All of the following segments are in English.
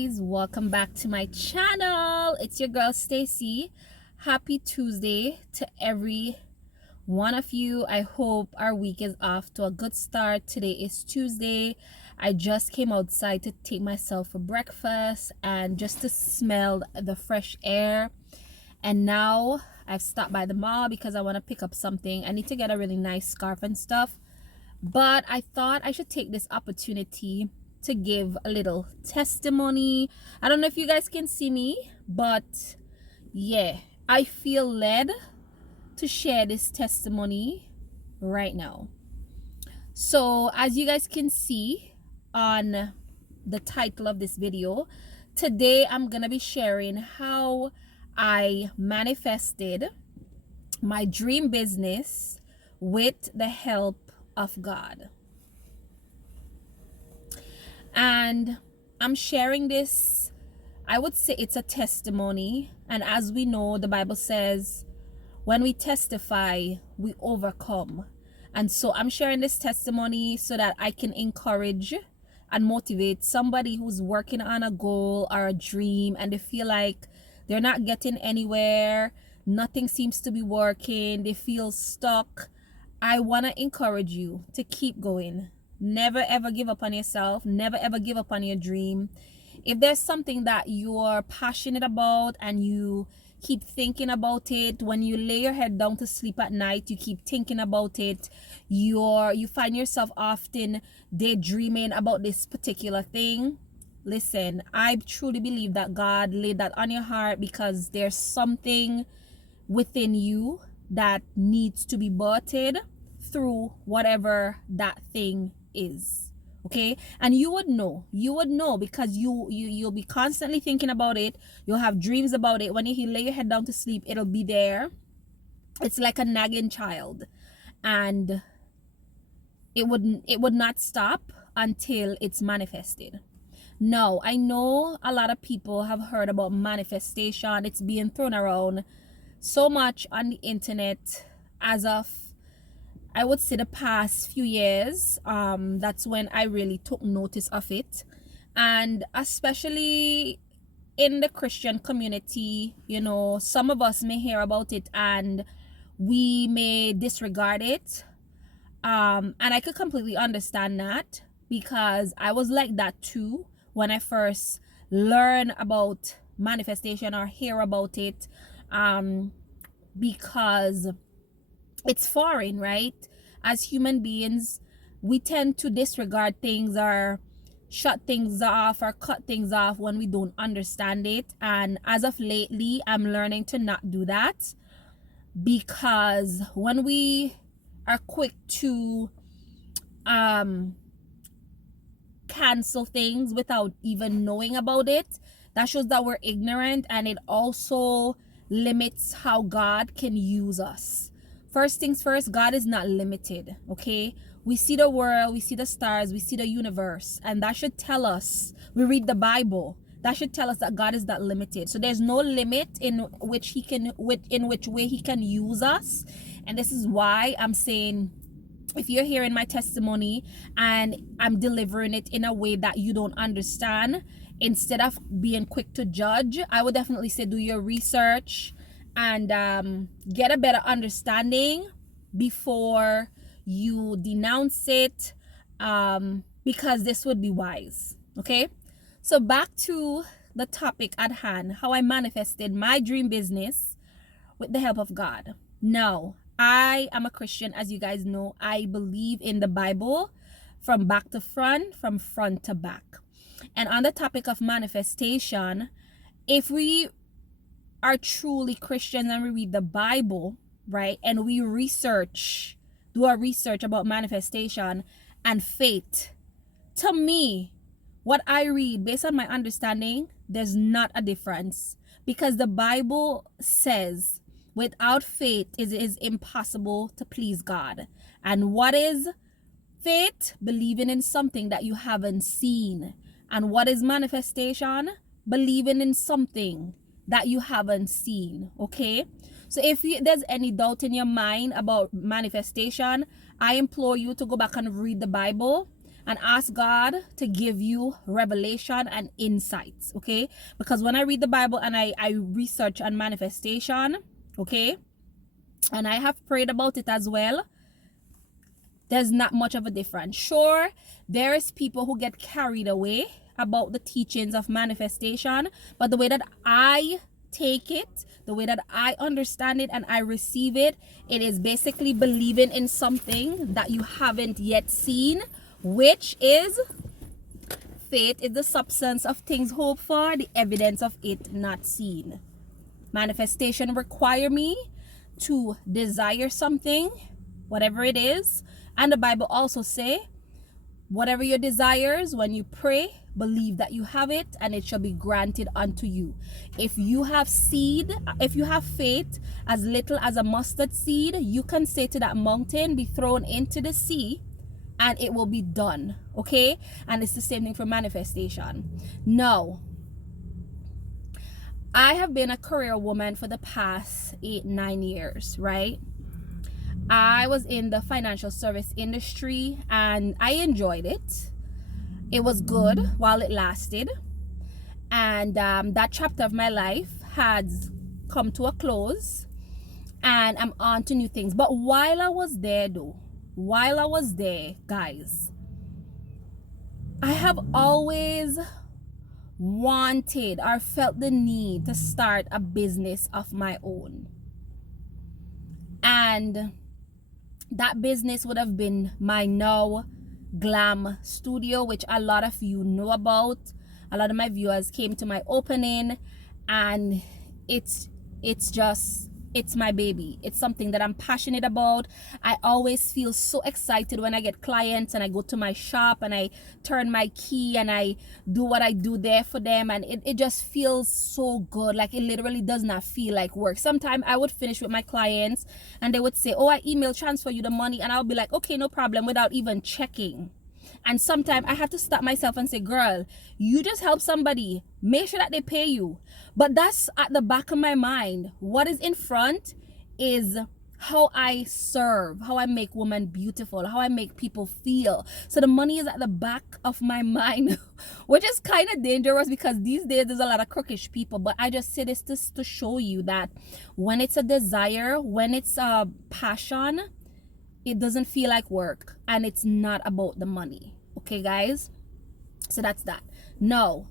guys, welcome back to my channel. It's your girl Stacy. Happy Tuesday to every one of you. I hope our week is off to a good start. Today is Tuesday. I just came outside to take myself for breakfast and just to smell the fresh air. And now I've stopped by the mall because I want to pick up something. I need to get a really nice scarf and stuff, but I thought I should take this opportunity to give a little testimony. I don't know if you guys can see me, but yeah, I feel led to share this testimony right now. So as you guys can see on the title of this video, today I'm gonna be sharing how I manifested my dream business with the help of God. And I'm sharing this, I would say it's a testimony. And as we know, the Bible says, when we testify, we overcome. And so I'm sharing this testimony so that I can encourage and motivate somebody who's working on a goal or a dream and they feel like they're not getting anywhere, nothing seems to be working, they feel stuck. I want to encourage you to keep going. Never ever give up on yourself. Never ever give up on your dream. If there's something that you're passionate about and you keep thinking about it, when you lay your head down to sleep at night, you keep thinking about it, you find yourself often daydreaming about this particular thing. Listen, I truly believe that God laid that on your heart because there's something within you that needs to be birthed through whatever that thing is. Okay, and you would know because you'll be constantly thinking about it. You'll have dreams about it. When you lay your head down to sleep, it'll be there. It's like a nagging child, and it would not stop until it's manifested. Now, I know a lot of people have heard about manifestation. It's being thrown around so much on the internet as of, I would say, the past few years. That's when I really took notice of it. And especially in the Christian community, you know, some of us may hear about it and we may disregard it. And I could completely understand that because I was like that too when I first learned about manifestation or hear about it, because it's foreign, right? As human beings, we tend to disregard things or shut things off or cut things off when we don't understand it. And as of lately, I'm learning to not do that, because when we are quick to cancel things without even knowing about it, that shows that we're ignorant, and it also limits how God can use us. First things first, God is not limited, okay? We see the world, we see the stars, we see the universe, and that should tell us, we read the Bible, that should tell us that God is not limited. So there's no limit in which way he can use us. And this is why I'm saying, if you're hearing my testimony and I'm delivering it in a way that you don't understand, instead of being quick to judge, I would definitely say do your research and get a better understanding before you denounce it, because this would be wise. Okay, so back to the topic at hand, how I manifested my dream business with the help of God. Now, I am a Christian, as you guys know. I believe in the Bible from back to front, from front to back. And on the topic of manifestation, if we are truly Christians and we read the Bible, right, and we do a research about manifestation and faith, to me, what I read, based on my understanding, there's not a difference, because the Bible says without faith it is impossible to please God. And what is faith? Believing in something that you haven't seen. And what is manifestation? Believing in something that you haven't seen. Okay, so if there's any doubt in your mind about manifestation, I implore you to go back and read the Bible and ask God to give you revelation and insights, okay? Because when I read the Bible and I research on manifestation, okay, and I have prayed about it as well, there's not much of a difference. Sure, there's people who get carried away about the teachings of manifestation, but the way that I take it, the way that I understand it and I receive it, it is basically believing in something that you haven't yet seen, which is faith is the substance of things hoped for, the evidence of it not seen. Manifestation require me to desire something, whatever it is. And the Bible also say, whatever your desires, when you pray, believe that you have it and it shall be granted unto you. If you have seed, if you have faith as little as a mustard seed, you can say to that mountain, be thrown into the sea, and it will be done, okay? And it's the same thing for manifestation. Now, I have been a career woman for the past 8-9 years, right? I was in the financial service industry and I enjoyed it. It was good while it lasted. And that chapter of my life has come to a close and I'm on to new things. But while I was there though, guys, I have always wanted or felt the need to start a business of my own. And that business would have been my now glam studio, which a lot of you know about. A lot of my viewers came to my opening, and it's my baby. It's something that I'm passionate about. I always feel so excited when I get clients and I go to my shop and I turn my key and I do what I do there for them, and it just feels so good. Like, it literally does not feel like work. Sometimes I would finish with my clients and they would say, oh, I email transfer you the money, and I'll be like, okay, no problem, without even checking. And sometimes I have to stop myself and say, girl, you just help somebody, make sure that they pay you. But that's at the back of my mind. What is in front is how I serve, how I make women beautiful, how I make people feel. So the money is at the back of my mind, which is kind of dangerous because these days there's a lot of crookish people. But I just say this to show you that when it's a desire, when it's a passion, it doesn't feel like work, and it's not about the money. Okay, guys? So that's that. Now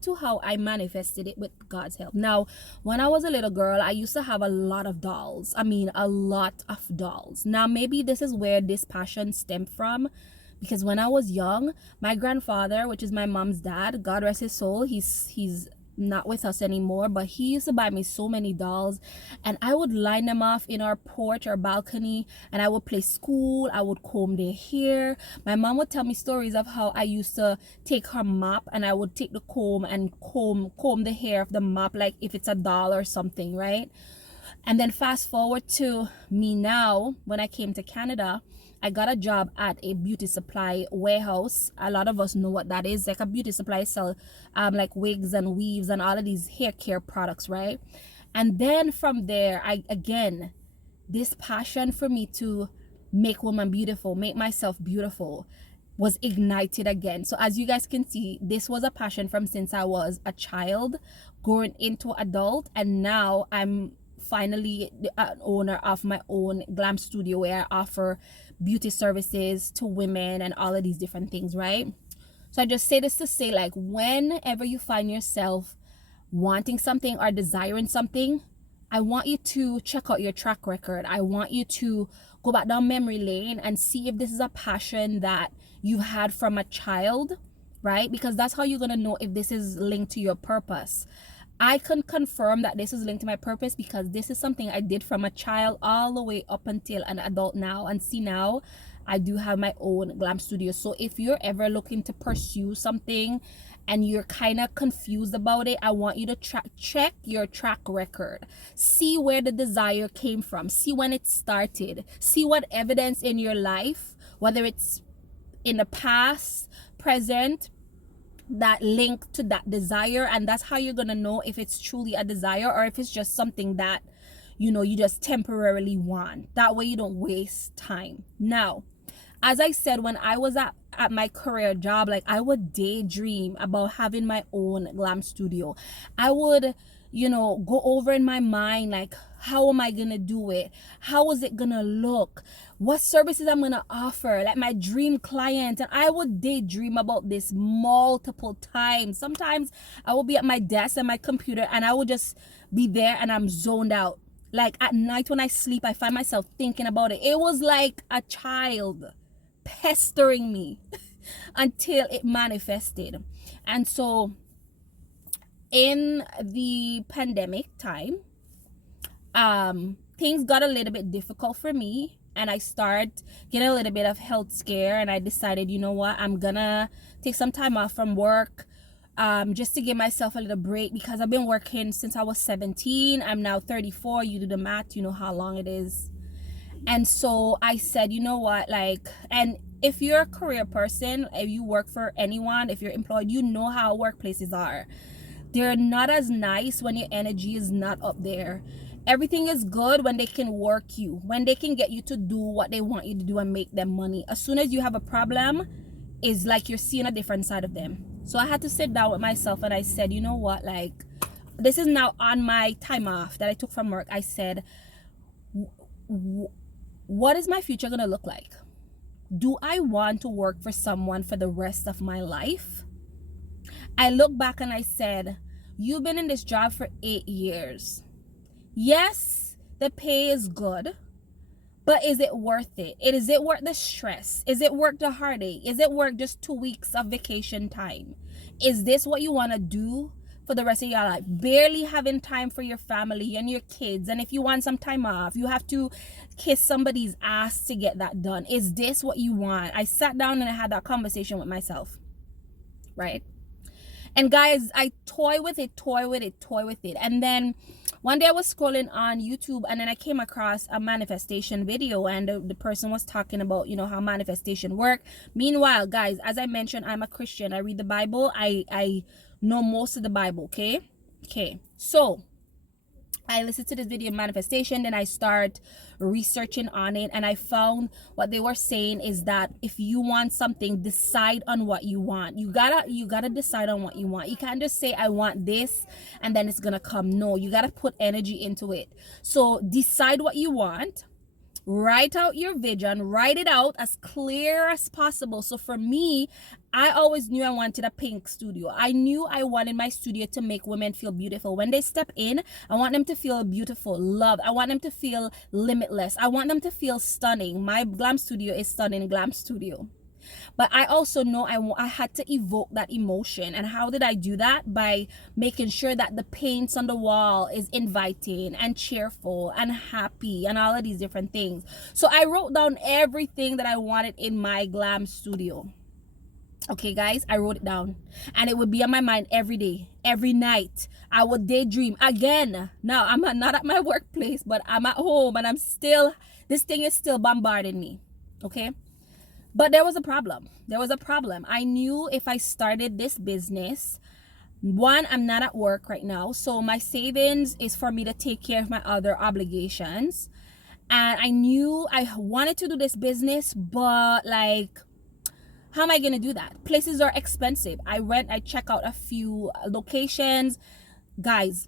to how I manifested it with God's help. Now, when I was a little girl, I used to have a lot of dolls. I mean, a lot of dolls. Now, maybe this is where this passion stemmed from, because when I was young, my grandfather, which is my mom's dad, God rest his soul, he's not with us anymore, but he used to buy me so many dolls, and I would line them off in our porch or balcony, and I would play school. I would comb their hair. My mom would tell me stories of how I used to take her mop and I would take the comb and comb the hair of the mop, like if it's a doll or something, right? And then fast forward to me now, when I came to Canada, I got a job at a beauty supply warehouse. A lot of us know what that is. Like, a beauty supply sell like wigs and weaves and all of these hair care products, right? And then from there, this passion for me to make women beautiful, make myself beautiful, was ignited again. So as you guys can see, this was a passion from since I was a child going into adult, and now I'm finally an owner of my own glam studio where I offer beauty services to women and all of these different things, right? So I just say this to say, like, whenever you find yourself wanting something or desiring something, I want you to check out your track record. I want you to go back down memory lane and see if this is a passion that you've had from a child, right? Because that's how you're going to know if this is linked to your purpose. I can confirm that this is linked to my purpose because this is something I did from a child all the way up until an adult now. And see, now I do have my own glam studio. So if you're ever looking to pursue something and you're kind of confused about it, I want you to check your track record. See where the desire came from. See when it started. See what evidence in your life, whether it's in the past, present, that link to that desire. And that's how you're gonna know if it's truly a desire or if it's just something that, you know, you just temporarily want. That way you don't waste time. Now, As I said, when I was at my career job, like I would daydream about having my own glam studio. I would, go over in my mind, like, how am I gonna do it? How is it gonna look? What services I'm gonna offer? Like my dream client. And I would daydream about this multiple times. Sometimes I would be at my desk and my computer and I would just be there and I'm zoned out. Like at night when I sleep, I find myself thinking about it. It was like a child pestering me until it manifested. And so in the pandemic time, things got a little bit difficult for me and I started getting a little bit of health scare, and I decided, you know what, I'm gonna take some time off from work, just to give myself a little break, because I've been working since I was 17. I'm now 34. You do the math, you know how long it is. And so I said, you know what, like, and if you're a career person, if you work for anyone, if you're employed, you know how workplaces are. They're not as nice when your energy is not up there. Everything is good when they can work you, when they can get you to do what they want you to do and make them money. As soon as you have a problem, it's like you're seeing a different side of them. So I had to sit down with myself and I said, you know what, like, this is now on my time off that I took from work. I said, what is my future gonna look like? Do I want to work for someone for the rest of my life? I look back and I said, you've been in this job for 8 years. Yes, the pay is good, but is it worth it? Is it worth the stress? Is it worth the heartache? Is it worth just 2 weeks of vacation time? Is this what you want to do for the rest of your life? Barely having time for your family and your kids. And if you want some time off, you have to kiss somebody's ass to get that done. Is this what you want? I sat down and I had that conversation with myself, right? And guys, I toy with it. And then one day I was scrolling on YouTube and then I came across a manifestation video, and the person was talking about, how manifestation work. Meanwhile, guys, as I mentioned, I'm a Christian. I read the Bible. I know most of the Bible, okay? So I listened to this video manifestation, then I start researching on it, and I found what they were saying is that if you want something, decide on what you want. You gotta decide on what you want. You can't just say I want this and then it's gonna come. No, you gotta put energy into it. So decide what you want. Write out your vision, write it out as clear as possible. So for me, I always knew I wanted a pink studio. I knew I wanted my studio to make women feel beautiful. When they step in, I want them to feel beautiful, loved. I want them to feel limitless. I want them to feel stunning. My glam studio is stunning glam studio. But I also know I had to evoke that emotion. And how did I do that? By making sure that the paints on the wall is inviting and cheerful and happy and all of these different things. So I wrote down everything that I wanted in my glam studio. Okay, guys, I wrote it down. And it would be on my mind every day, every night. I would daydream again. Now, I'm not at my workplace, but I'm at home and this thing is still bombarding me. Okay? But there was a problem. I knew if I started this business, one, I'm not at work right now. So my savings is for me to take care of my other obligations. And I knew I wanted to do this business, but like, how am I going to do that? Places are expensive. I checked out a few locations. Guys,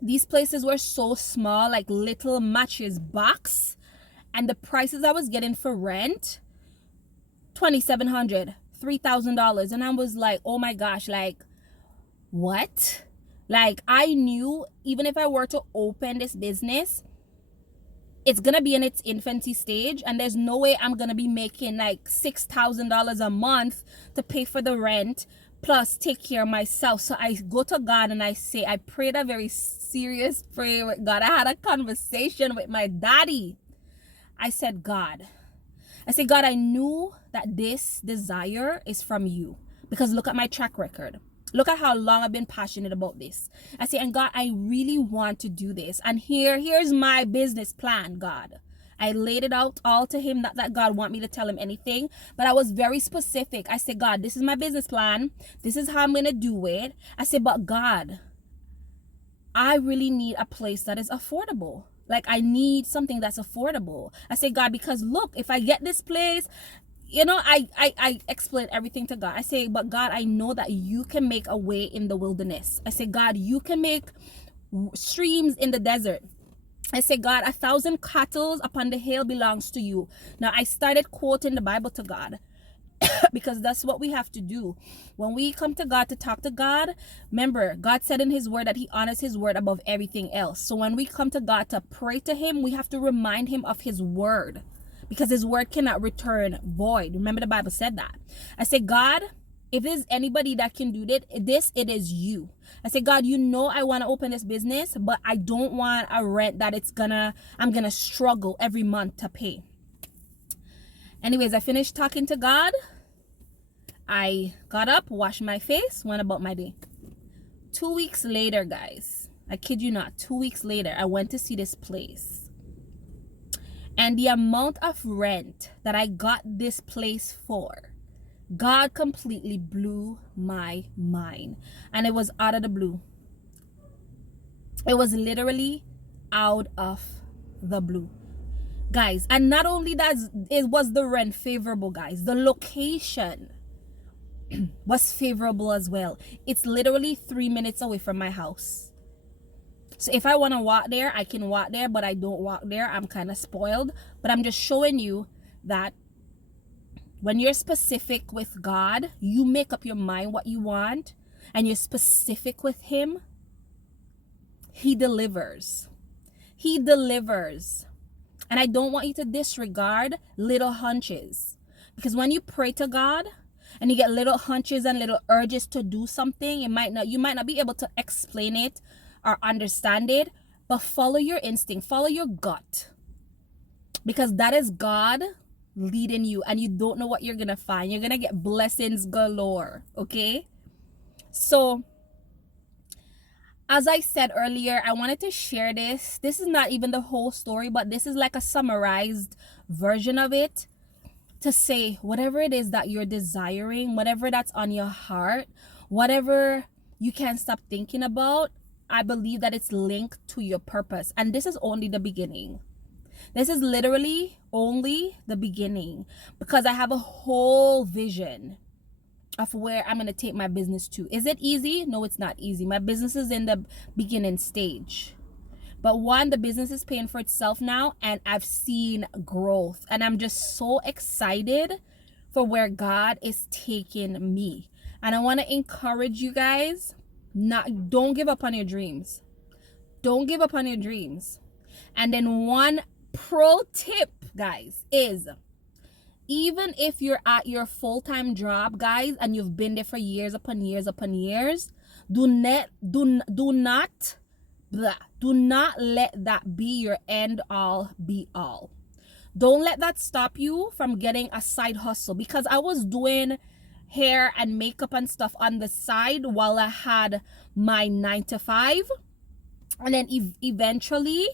these places were so small, like little mattress box. And the prices I was getting for rent, $2,700, $3,000. And I was like, oh my gosh, like, what? Like, I knew even if I were to open this business, it's gonna be in its infancy stage, and there's no way I'm gonna be making like $6,000 a month to pay for the rent plus take care of myself. So I go to God and I prayed a very serious prayer with God. I had a conversation with my daddy. I said, God, I knew that this desire is from you, because look at my track record. Look at how long I've been passionate about this. I say, and God, I really want to do this. And here's my business plan, God. I laid it out all to him, not that God want me to tell him anything, but I was very specific. I said, God, this is my business plan. This is how I'm going to do it. I said, but God, I really need a place that is affordable. Like, I need something that's affordable. I say, God, because look, if I get this place, you know, I explain everything to God. I say, but God, I know that you can make a way in the wilderness. I say, God, you can make streams in the desert. I say, God, 1,000 cattle upon the hill belongs to you. Now, I started quoting the Bible to God because that's what we have to do. When we come to God to talk to God, remember, God said in his word that he honors his word above everything else. So when we come to God to pray to him, we have to remind him of his word, because his word cannot return void. Remember, the Bible said that. I say, God, if there's anybody that can do this, it is you. I say, God, you know I want to open this business, but I don't want a rent that I'm gonna struggle every month to pay. Anyways, I finished talking to God. I got up, washed my face, went about my day. 2 weeks later, guys, I kid you not, 2 weeks later, I went to see this place. And the amount of rent that I got this place for, God completely blew my mind. And it was out of the blue. It was literally out of the blue. Guys, and not only that, it was the rent favorable, guys. The location was favorable as well. It's literally 3 minutes away from my house. So if I want to walk there, I can walk there, but I don't walk there. I'm kind of spoiled. But I'm just showing you that when you're specific with God, you make up your mind what you want, and you're specific with him, he delivers. He delivers. And I don't want you to disregard little hunches. Because when you pray to God and you get little hunches and little urges to do something, you might not be able to explain it or understand it, but follow your instinct, follow your gut. Because that is God leading you, and you don't know what you're gonna find. You're gonna get blessings galore, okay? So as I said earlier, I wanted to share this. This is not even the whole story, but this is like a summarized version of it, to say whatever it is that you're desiring, whatever that's on your heart, whatever you can't stop thinking about, I believe that it's linked to your purpose. And this is only the beginning. This is literally only the beginning, because I have a whole vision of where I'm going to take my business to. Is it easy? No, it's not easy. My business is in the beginning stage. But one, the business is paying for itself now, and I've seen growth. And I'm just so excited for where God is taking me. And I want to encourage you guys, don't give up on your dreams. Don't give up on your dreams. And then one pro tip, guys, is even if you're at your full-time job, guys, and you've been there for years upon years upon years, do not let that be your end all be all. Don't let that stop you from getting a side hustle, because I was doing hair and makeup and stuff on the side while I had my 9 to 5, and then eventually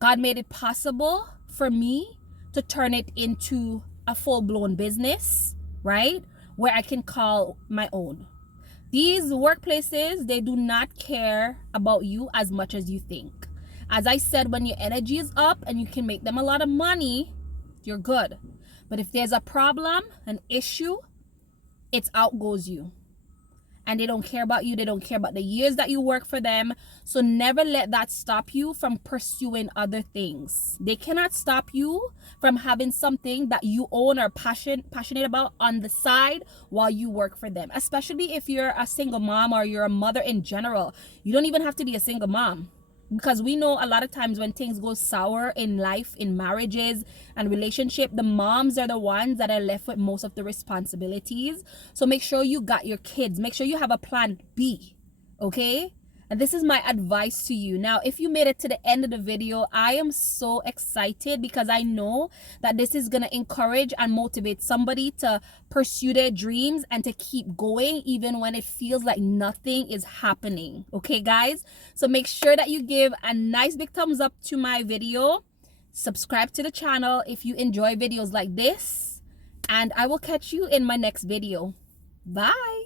God made it possible for me to turn it into a full-blown business, right, where I can call my own. These workplaces, they do not care about you as much as you think. As I said, when your energy is up and you can make them a lot of money, you're good. But if there's a problem, an issue, it's outgoes you. And they don't care about you. They don't care about the years that you work for them. So never let that stop you from pursuing other things. They cannot stop you from having something that you own or passionate about on the side while you work for them. Especially if you're a single mom or you're a mother in general. You don't even have to be a single mom. Because we know a lot of times when things go sour in life, in marriages and relationship, the moms are the ones that are left with most of the responsibilities. So make sure you got your kids. Make sure you have a plan B, okay? And this is my advice to you. Now, if you made it to the end of the video, I am so excited because I know that this is going to encourage and motivate somebody to pursue their dreams and to keep going even when it feels like nothing is happening. Okay, guys? So make sure that you give a nice big thumbs up to my video. Subscribe to the channel if you enjoy videos like this. And I will catch you in my next video. Bye.